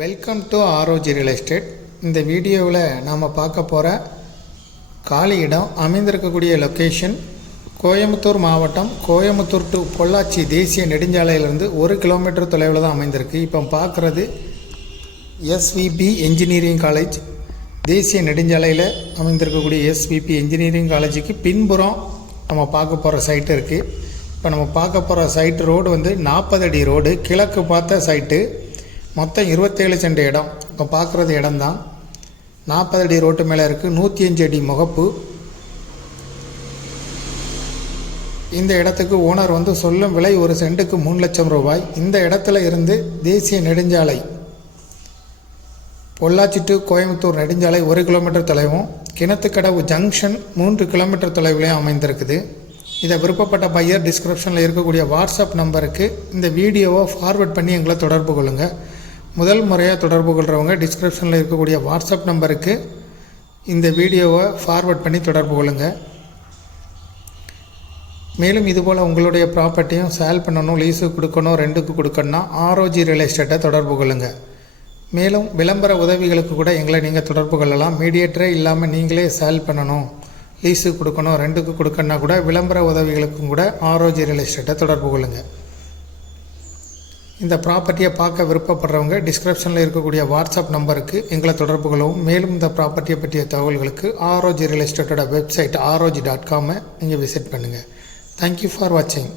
Welcome to ஆரோஜி real estate. இந்த வீடியோவில் நாம் பார்க்க போகிற காலி இடம் அமைந்திருக்கக்கூடிய லொக்கேஷன் கோயம்புத்தூர் மாவட்டம், கோயம்புத்தூர் டு பொள்ளாச்சி தேசிய நெடுஞ்சாலையிலிருந்து 1 கிலோமீட்டர் தொலைவில் தான் அமைந்திருக்கு. இப்போ பார்க்குறது எஸ்விபி என்ஜினியரிங் காலேஜ். தேசிய நெடுஞ்சாலையில் அமைந்திருக்கக்கூடிய எஸ்விபி என்ஜினியரிங் காலேஜுக்கு பின்புறம் நம்ம பார்க்க போகிற சைட்டு இருக்குது. இப்போ நம்ம பார்க்க போகிற சைட்டு ரோடு வந்து 40 அடி ரோடு, கிழக்கு பார்த்த சைட்டு. மொத்தம் 27 சென்ட் இடம். இப்போ பார்க்குறது இடம்தான் 40 அடி ரோட்டு மேலே இருக்குது. 105 அடி முகப்பு. இந்த இடத்துக்கு ஓனர் வந்து சொல்லும் விலை 1 சென்ட்டுக்கு 3 லட்சம் ரூபாய். இந்த இடத்துல இருந்து தேசிய நெடுஞ்சாலை பொள்ளாச்சி டு கோயம்புத்தூர் நெடுஞ்சாலை 1 கிலோமீட்டர் தொலைவும், கிணத்துக்கடவு ஜங்ஷன் 3 கிலோமீட்டர் தொலைவிலையும் அமைந்திருக்குது. இதை விருப்பப்பட்ட பையர் டிஸ்கிரிப்ஷனில் இருக்கக்கூடிய வாட்ஸ்அப் நம்பருக்கு இந்த வீடியோவை ஃபார்வர்ட் பண்ணி எங்களை தொடர்பு கொள்ளுங்கள். முதல் முறையாக தொடர்பு கொள்கிறவங்க டிஸ்கிரிப்ஷனில் இருக்கக்கூடிய வாட்ஸ்அப் நம்பருக்கு இந்த வீடியோவை ஃபார்வர்ட் பண்ணி தொடர்பு கொள்ளுங்கள். மேலும் இதுபோல் உங்களுடைய ப்ராப்பர்ட்டியும் சேல் பண்ணணும், லீஸுக்கு கொடுக்கணும், ரெண்டுக்கு கொடுக்கணும்னா ஆரோஜி ரியல் எஸ்டேட்டை தொடர்பு கொள்ளுங்கள். மேலும் விளம்பர உதவிகளுக்கு கூட எங்களை நீங்கள் தொடர்பு கொள்ளலாம். மீடியேட்டரே இல்லாமல் நீங்களே சேல் பண்ணணும், லீஸுக்கு கொடுக்கணும், ரெண்டுக்கு கொடுக்கணுன்னா கூட விளம்பர உதவிகளுக்கும் கூட ஆரோஜி ரியல் எஸ்டேட்டை தொடர்பு கொள்ளுங்கள். இந்த ப்ராப்பர்ட்டியை பார்க்க விருப்பப்படுறவங்க டிஸ்கிரிப்ஷனில் இருக்கக்கூடிய வாட்ஸ்அப் நம்பருக்கு எங்களை தொடர்பு கொள்ளவும். மேலும் இந்த ப்ராப்பர்ட்டியை பற்றிய தகவல்களுக்கு ஆரோஜி ரியல் எஸ்டேட்டோட வெப்சைட் ROG.com நீங்கள் விசிட் பண்ணுங்கள். தேங்க்யூ ஃபார் வாட்சிங்.